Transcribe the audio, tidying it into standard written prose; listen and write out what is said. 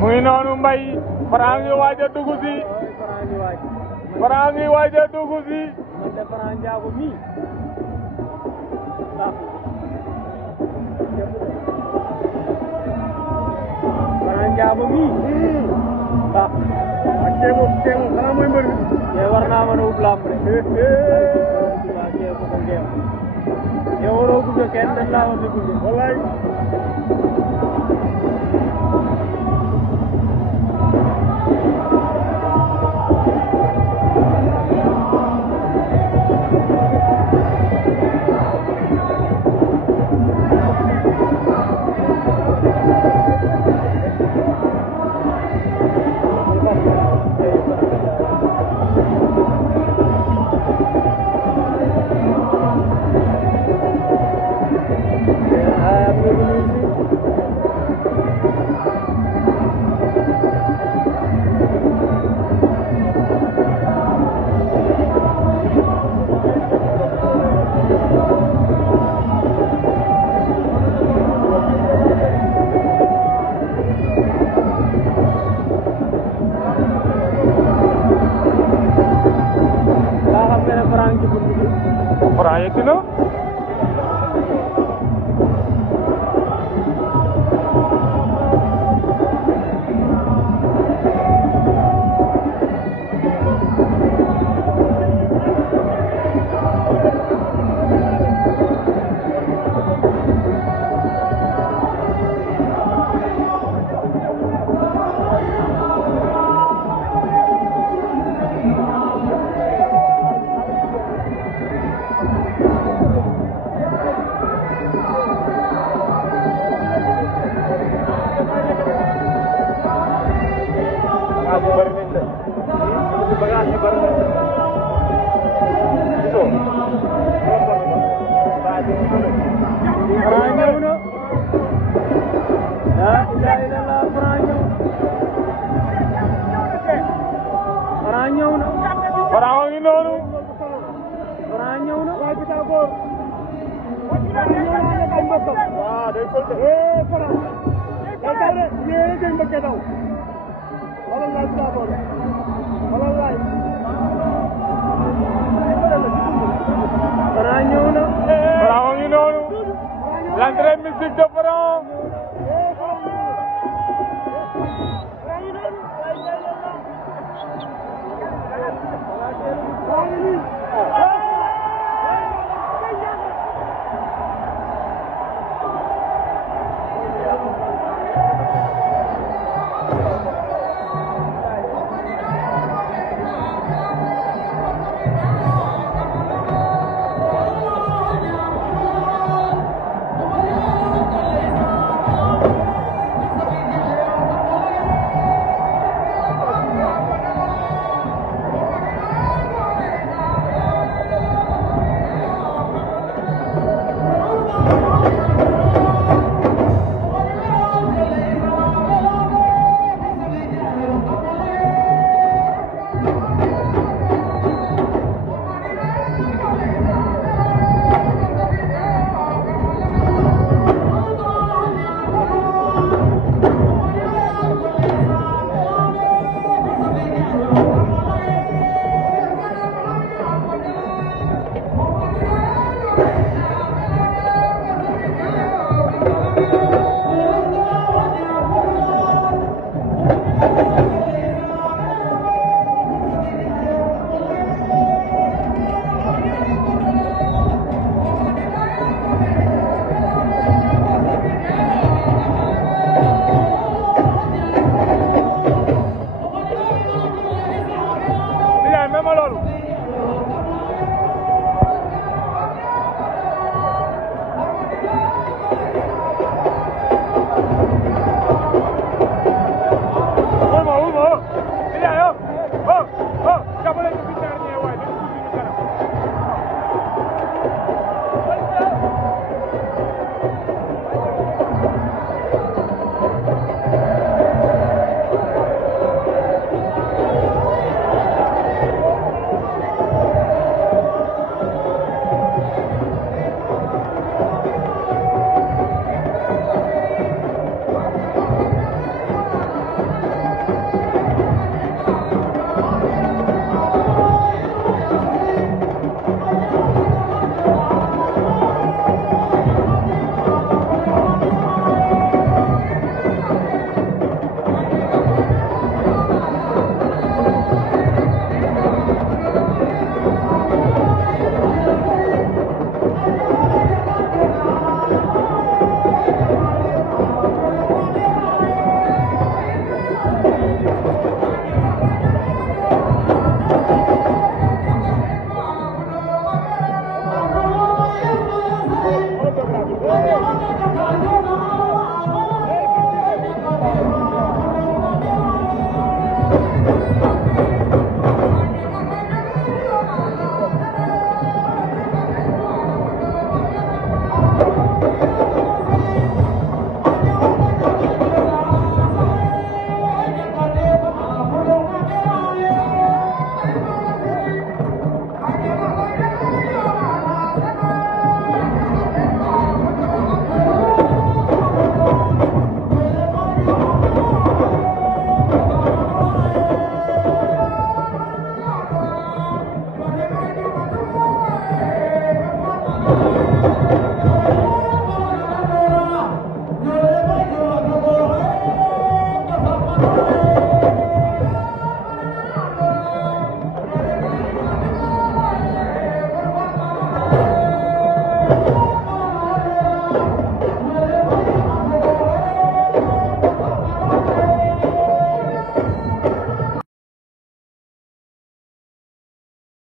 muy noonu Mbaye Franc ngi waaj a dugg si Franc ngi waaj a dugg si man de Franc Ndiago mi Franc Ndiago mi ah ak teemo xanaa mooy mbër bi war naa mën a ub lamb rek waaw teemo ko ngeem yow waroo gunge kenn dañ laa war di gunge wallaay Franc yegg na Franc ngi noonu Franc ñëw na waaw day ko Franc day daw de yéen a bëgg daw wala laay Bitagor wala laay Franc ñëw na Franc ngi noonu l'entrée mystique de Franc